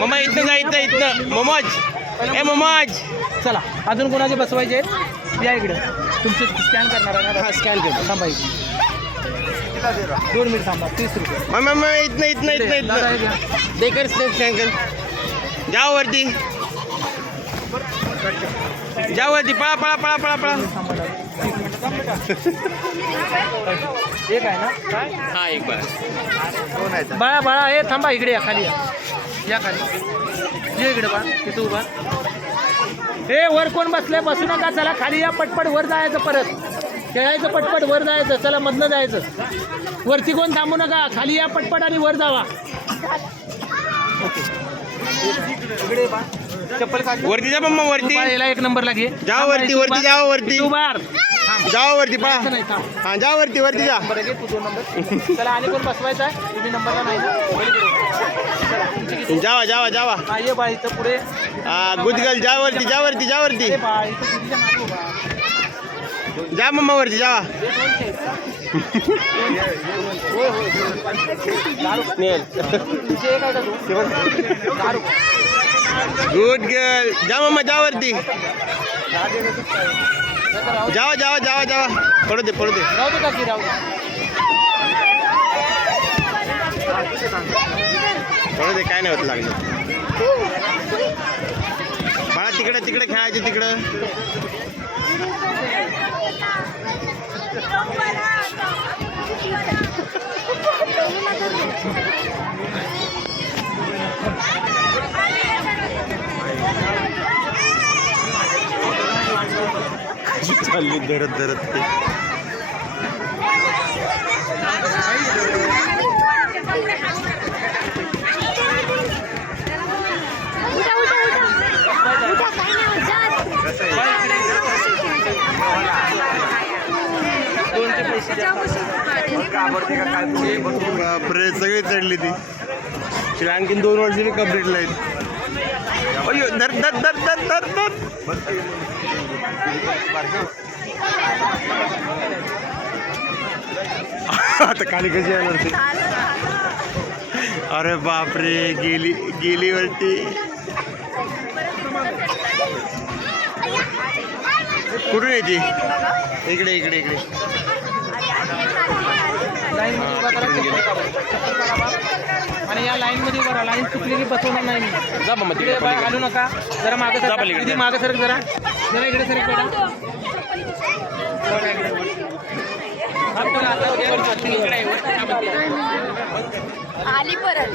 Mamma इथनं जा, इथनं मोमोज. ए मोमोज. चला अजून कोणाचे बसवायचे आहेत या इकडे. तुमचे स्कॅन करणार आहे ना? हा स्कॅन कर. थांबा इथे 2 मिनिट थांबा. 30 रुपये. मम्मा इथनं इथनं इथनं दादा हे इथनं घ्या. दे कर स्कॅन कर. जाओ वरती, जाओ वरती. पळा पळा पळा पळा पळा. थांबा दादा. एक आहे ना? हा एक बार. बाळा बाळा हे थांबा इकडे या खाली या खाली ये इकडे बा तिथं उभा. हे वर कोण बसले? बसू नका. चला खाली या पटपट. वर जायचं परत खेळायचं. पटपट वर जायचं. चला मधनं जायचं. वरती कोण थांबू नका. खाली या पटपट आणि वर जावा. ओके इकडे बा. चप्पल काढ. वरती जा मम्मा वरती. याला 1 नंबरला घे. जाओ वरती वरती जाओ वरती. उभार. जाओ वरती पळा. नाही थांब. हा जा वरती वरती जा. नंबर घे तू 2 नंबर. चला आणि कोण बसवायचा आहे? तुम्ही नंबरला नाही ना? चला, तुमची किती? जावा जावा जावा. हा ये बाळ इथं पुढे. हा गुदगल. जा वरती जा वरती जा वरती. अरे बाळ इथं तुझ्या मागे उभा. जा मम्मा वरती जावा. होय होय. नेल. तुझे एक आहे का तू? 10 रुपये. Good girl. जा मम्मा जा वरती. राहू जावा जावा जावा जावा. पडू दे पडू दे. दे का की राहू दे. पडू दे काय नाही होत लागलं. बाळा तिकडे तिकडे खेळायचे तिकडं. चालली धरत धरत ते. दोनचे पैसे द्या. बापरे सगळी चढली ती. तिला आणखीन 2 वर्ष मी कम्प्लीटला आहेत. अय्यो धर धर धर धर धर धर. आता खाली कशी येणार ती? अरे बापरे गेली गेली वरती. कुठून येते? इकडे इकडे इकडे. लाईन मध्ये उभा करा. चप्पल काढा. चप्पल काढा बा. आणि या लाईन मध्ये उभा राहा. लाईन चुकलेली बसवणार नाही मी. जा मम्मा तिकडे तिकडे घालू नका. जरा मागे जा सरक. पलीकडे. किती मागे सरक जरा. जरा इकडे सरक बेटा. आली परत.